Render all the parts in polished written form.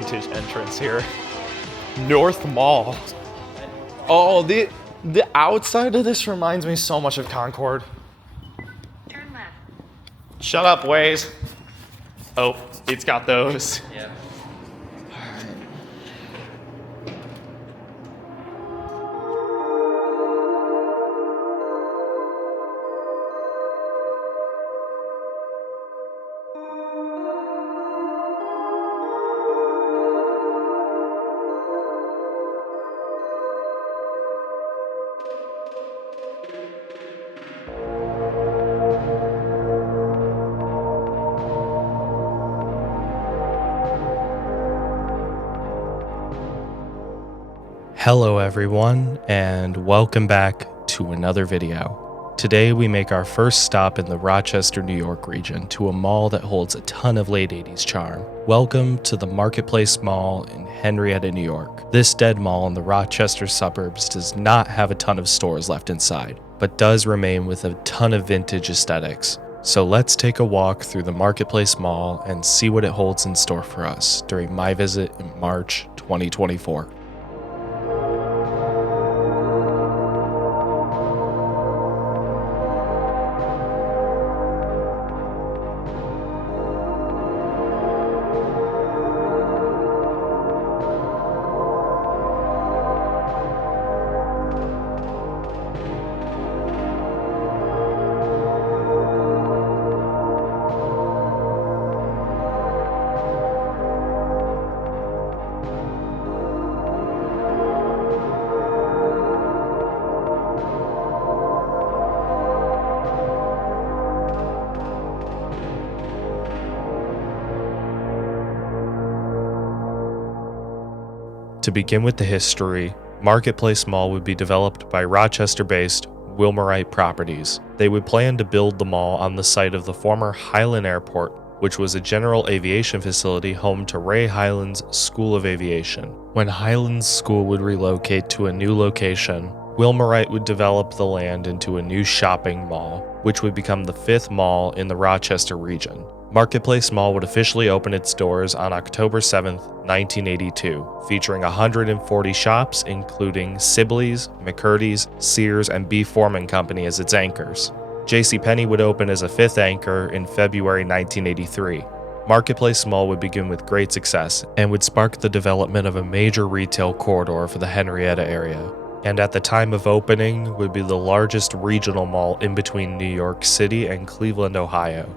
vintage entrance here. North Mall. Oh, the outside of this reminds me so much of Concord. Turn left. Shut up, Waze. Oh, it's got those. Yeah. Hello everyone, and welcome back to another video. Today we make our first stop in the Rochester, New York region to a mall that holds a ton of late 80s charm. Welcome to the Marketplace Mall in Henrietta, New York. This dead mall in the Rochester suburbs does not have a ton of stores left inside, but does remain with a ton of vintage aesthetics. So let's take a walk through the Marketplace Mall and see what it holds in store for us during my visit in March 2024. To begin with the history, Marketplace Mall would be developed by Rochester-based Wilmerite Properties. They would plan to build the mall on the site of the former Highland Airport, which was a general aviation facility home to Ray Hyland's School of Aviation. When Hyland's school would relocate to a new location, Wilmerite would develop the land into a new shopping mall, which would become the fifth mall in the Rochester region. Marketplace Mall would officially open its doors on October 7, 1982, featuring 140 shops, including Sibley's, McCurdy's, Sears, and B. Foreman Company as its anchors. JCPenney would open as a fifth anchor in February 1983. Marketplace Mall would begin with great success and would spark the development of a major retail corridor for the Henrietta area, and at the time of opening would be the largest regional mall in between New York City and Cleveland, Ohio.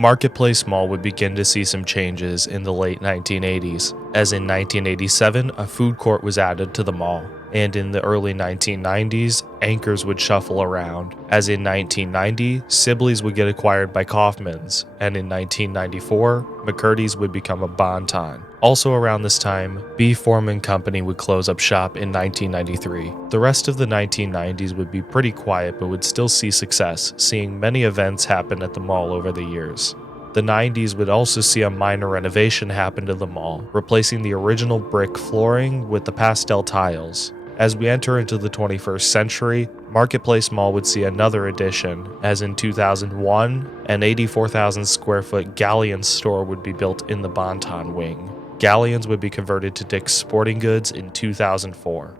Marketplace Mall would begin to see some changes in the late 1980s, as in 1987 a food court was added to the mall, and in the early 1990s anchors would shuffle around, as in 1990 Sibley's would get acquired by Kaufmann's, and in 1994 McCurdy's would become a Bon-Ton. Also around this time, B. Foreman Company would close up shop in 1993. The rest of the 1990s would be pretty quiet but would still see success, seeing many events happen at the mall over the years. The 90s would also see a minor renovation happen to the mall, replacing the original brick flooring with the pastel tiles. As we enter into the 21st century, Marketplace Mall would see another addition, as in 2001, an 84,000 square foot Galleon store would be built in the Bon-Ton wing. Galleons would be converted to Dick's Sporting Goods in 2004.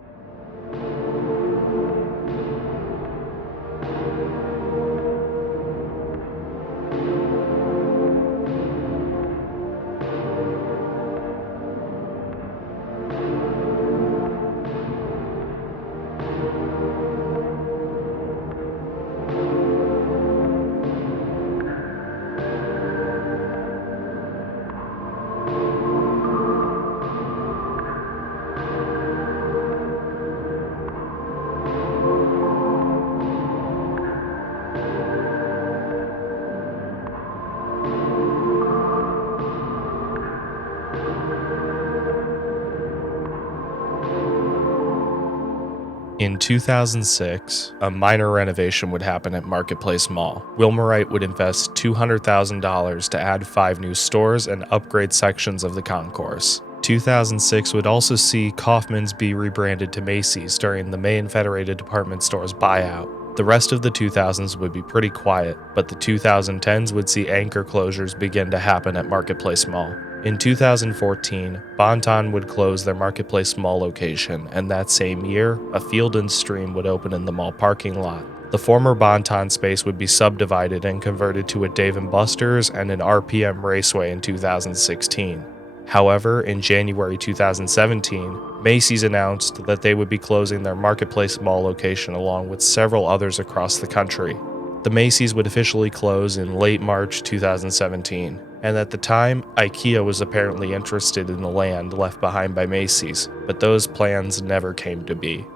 In 2006, a minor renovation would happen at Marketplace Mall. Wilmorite would invest $200,000 to add 5 new stores and upgrade sections of the concourse. 2006 would also see Kaufmann's be rebranded to Macy's during the Main Federated Department Store's buyout. The rest of the 2000s would be pretty quiet, but the 2010s would see anchor closures begin to happen at Marketplace Mall. In 2014, Bon-Ton would close their Marketplace Mall location, and that same year, a Field & Stream would open in the mall parking lot. The former Bon-Ton space would be subdivided and converted to a Dave & Buster's and an RPM Raceway in 2016. However, in January 2017, Macy's announced that they would be closing their Marketplace Mall location along with several others across the country. The Macy's would officially close in late March 2017. And at the time, IKEA was apparently interested in the land left behind by Macy's, but those plans never came to be.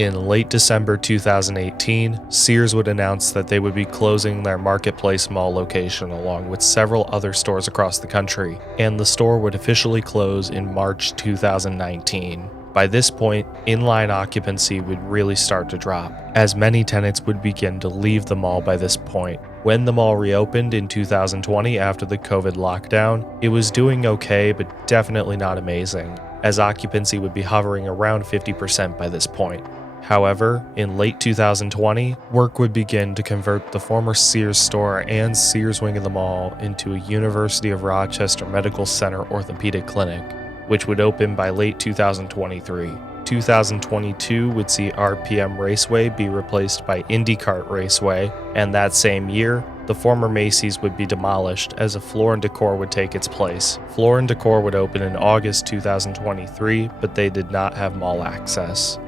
In late December 2018, Sears would announce that they would be closing their Marketplace Mall location along with several other stores across the country, and the store would officially close in March 2019. By this point, inline occupancy would really start to drop, as many tenants would begin to leave the mall by this point. When the mall reopened in 2020 after the COVID lockdown, it was doing okay, but definitely not amazing, as occupancy would be hovering around 50% by this point. However, in late 2020, work would begin to convert the former Sears store and Sears wing of the mall into a University of Rochester Medical Center orthopedic clinic, which would open by late 2023. 2022 would see RPM Raceway be replaced by IndyCart Raceway, and that same year, the former Macy's would be demolished as a Floor Decor would take its place. Floor Decor would open in August 2023, but they did not have mall access.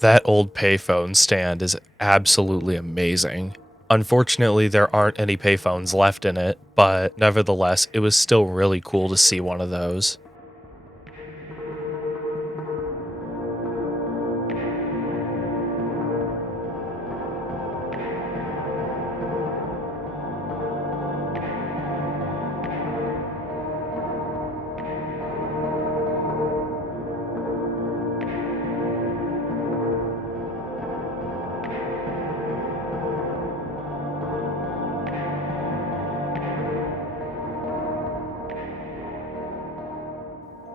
That old payphone stand is absolutely amazing. Unfortunately, there aren't any payphones left in it, but nevertheless, it was still really cool to see one of those.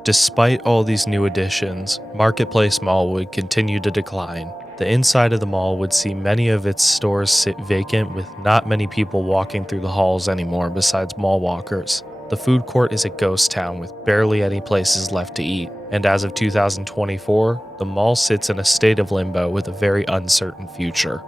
Despite all these new additions, Marketplace Mall would continue to decline. The inside of the mall would see many of its stores sit vacant with not many people walking through the halls anymore besides mall walkers. The food court is a ghost town with barely any places left to eat, and as of 2024, the mall sits in a state of limbo with a very uncertain future.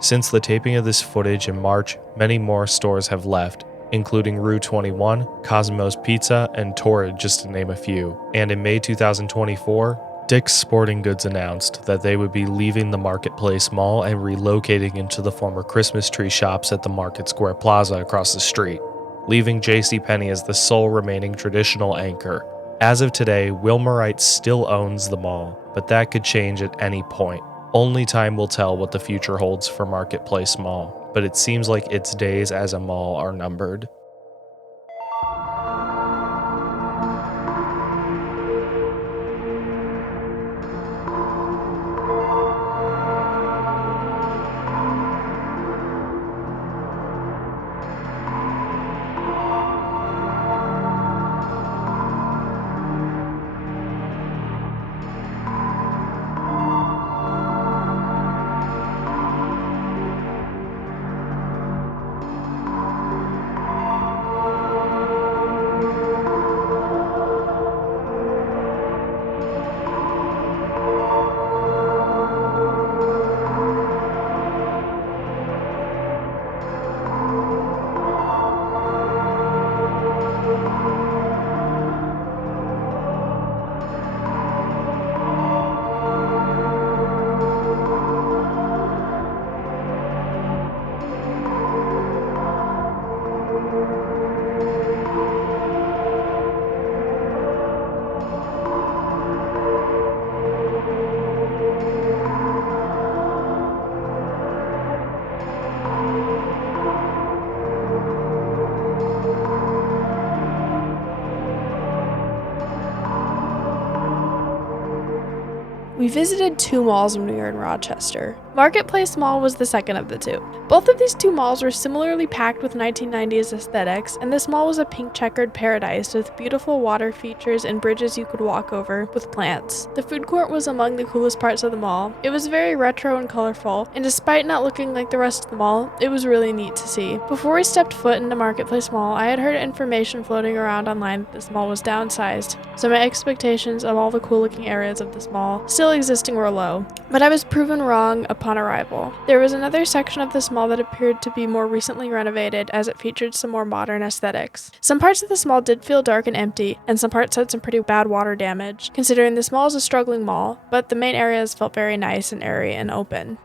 Since the taping of this footage in March, many more stores have left, including Rue 21, Cosmo's Pizza, and Torrid, just to name a few. And in May 2024, Dick's Sporting Goods announced that they would be leaving the Marketplace Mall and relocating into the former Christmas tree shops at the Market Square Plaza across the street, leaving JCPenney as the sole remaining traditional anchor. As of today, Wilmorite still owns the mall, but that could change at any point. Only time will tell what the future holds for Marketplace Mall, but it seems like its days as a mall are numbered. We visited two malls when we were in Rochester. Marketplace Mall was the second of the two. Both of these two malls were similarly packed with 1990s aesthetics, and this mall was a pink checkered paradise with beautiful water features and bridges you could walk over with plants. The food court was among the coolest parts of the mall. It was very retro and colorful, and despite not looking like the rest of the mall, it was really neat to see. Before we stepped foot into Marketplace Mall, I had heard information floating around online that this mall was downsized, so my expectations of all the cool looking areas of this mall still existing were low. But I was proven wrong upon arrival. There was another section of this mall that appeared to be more recently renovated as it featured some more modern aesthetics. Some parts of this mall did feel dark and empty, and some parts had some pretty bad water damage, considering this mall is a struggling mall, but the main areas felt very nice and airy and open.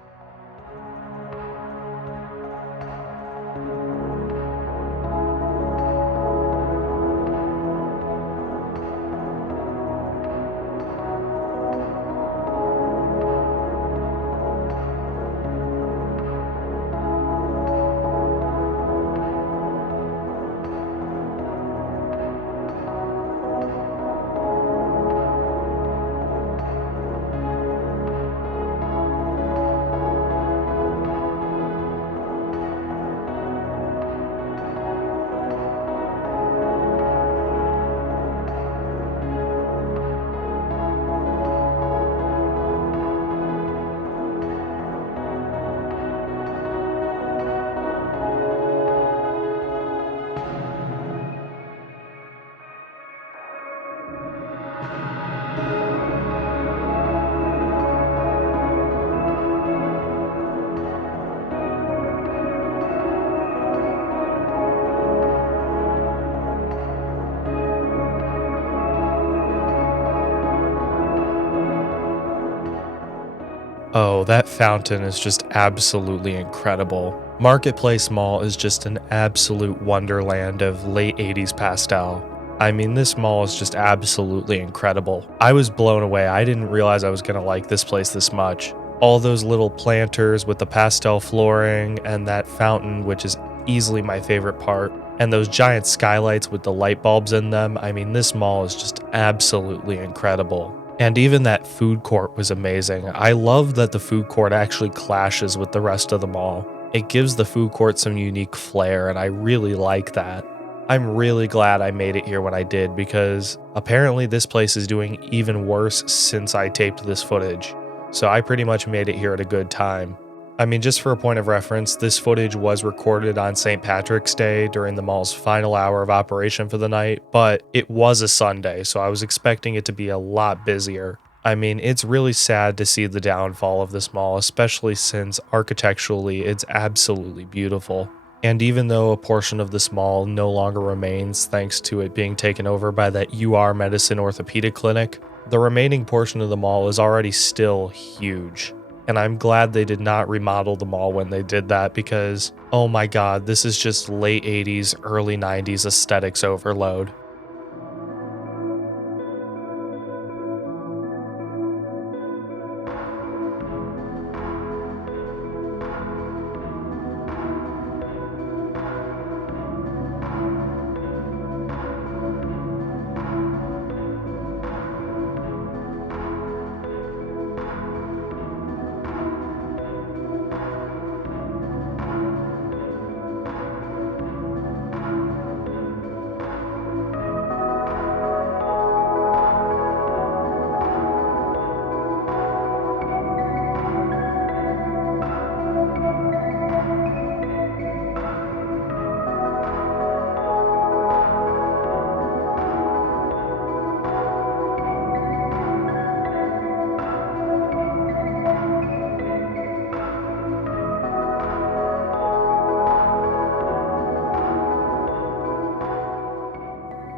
Oh, that fountain is just absolutely incredible. Marketplace Mall is just an absolute wonderland of late 80s pastel. I mean, this mall is just absolutely incredible. I was blown away. I didn't realize I was going to like this place this much. All those little planters with the pastel flooring and that fountain, which is easily my favorite part, and those giant skylights with the light bulbs in them. I mean, this mall is just absolutely incredible. And even that food court was amazing. I love that the food court actually clashes with the rest of the mall. It gives the food court some unique flair, and I really like that. I'm really glad I made it here when I did, because apparently this place is doing even worse since I taped this footage. So I pretty much made it here at a good time. I mean, just for a point of reference, this footage was recorded on St. Patrick's Day during the mall's final hour of operation for the night, but it was a Sunday, so I was expecting it to be a lot busier. I mean, it's really sad to see the downfall of this mall, especially since architecturally it's absolutely beautiful. And even though a portion of this mall no longer remains thanks to it being taken over by that UR Medicine orthopedic clinic, the remaining portion of the mall is already still huge. And I'm glad they did not remodel the mall when they did that, because, oh my god, this is just late 80s, early 90s aesthetics overload.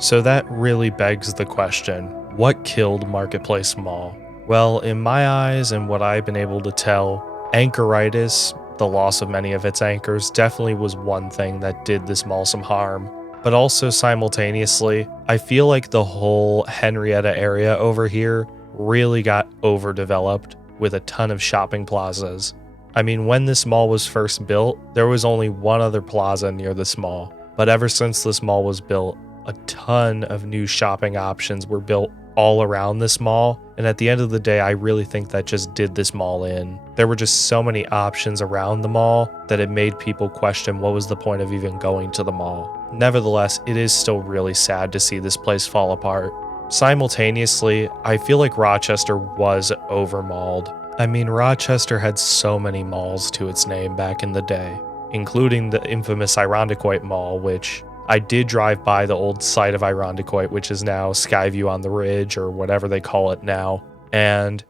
So that really begs the question, what killed Marketplace Mall? Well, in my eyes and what I've been able to tell, anchoritis, the loss of many of its anchors, definitely was one thing that did this mall some harm. But also simultaneously, I feel like the whole Henrietta area over here really got overdeveloped with a ton of shopping plazas. I mean, when this mall was first built, there was only one other plaza near this mall. But ever since this mall was built, a ton of new shopping options were built all around this mall, and at the end of the day, I really think that just did this mall in. There were just so many options around the mall that it made people question what was the point of even going to the mall. Nevertheless, it is still really sad to see this place fall apart. Simultaneously, I feel like Rochester was over-malled. I mean, Rochester had so many malls to its name back in the day, including the infamous Irondequoit Mall, which I did drive by the old site of Irondequoit, which is now Skyview on the Ridge, or whatever they call it now, and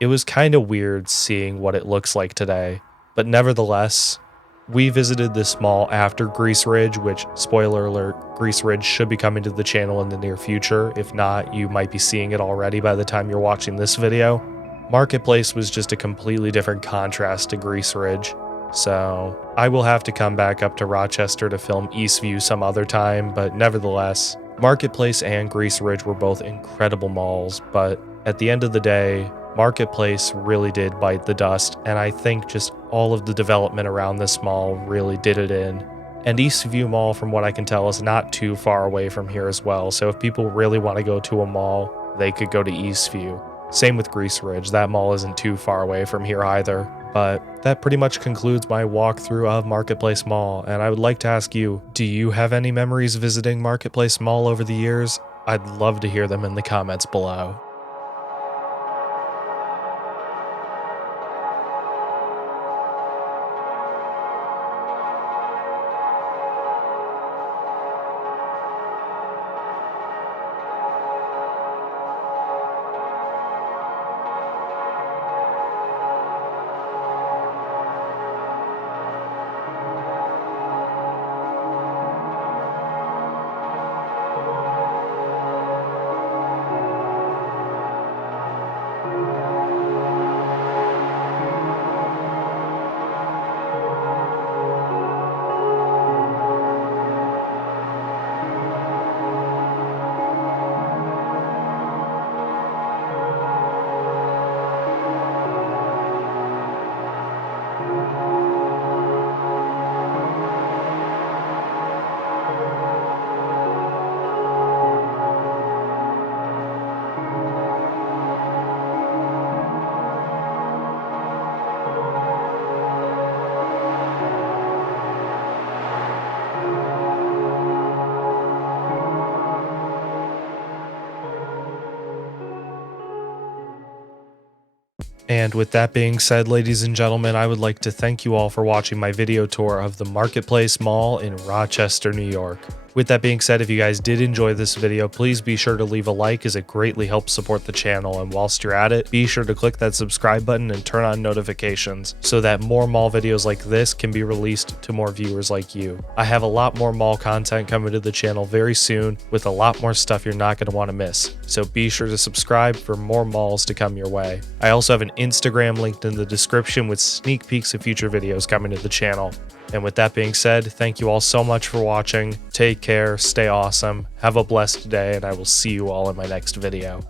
it was kind of weird seeing what it looks like today. But nevertheless, we visited this mall after Grease Ridge, which, spoiler alert, Grease Ridge should be coming to the channel in the near future. If not, you might be seeing it already by the time you're watching this video. Marketplace was just a completely different contrast to Grease Ridge. So I will have to come back up to Rochester to film Eastview some other time, but nevertheless, Marketplace and Grease Ridge were both incredible malls, but at the end of the day, Marketplace really did bite the dust, and I think just all of the development around this mall really did it in. And Eastview Mall, from what I can tell, is not too far away from here as well, so if people really want to go to a mall, they could go to Eastview. Same with Grease Ridge, that mall isn't too far away from here either. But that pretty much concludes my walkthrough of Marketplace Mall, and I would like to ask you, do you have any memories visiting Marketplace Mall over the years? I'd love to hear them in the comments below. And with that being said, ladies and gentlemen, I would like to thank you all for watching my video tour of the Marketplace Mall in Rochester, New York. With that being said, if you guys did enjoy this video, please be sure to leave a like as it greatly helps support the channel. And whilst you're at it, be sure to click that subscribe button and turn on notifications so that more mall videos like this can be released to more viewers like you. I have a lot more mall content coming to the channel very soon with a lot more stuff you're not going to want to miss. So be sure to subscribe for more malls to come your way. I also have an Instagram linked in the description with sneak peeks of future videos coming to the channel. And with that being said, thank you all so much for watching. Take care, stay awesome, have a blessed day, and I will see you all in my next video.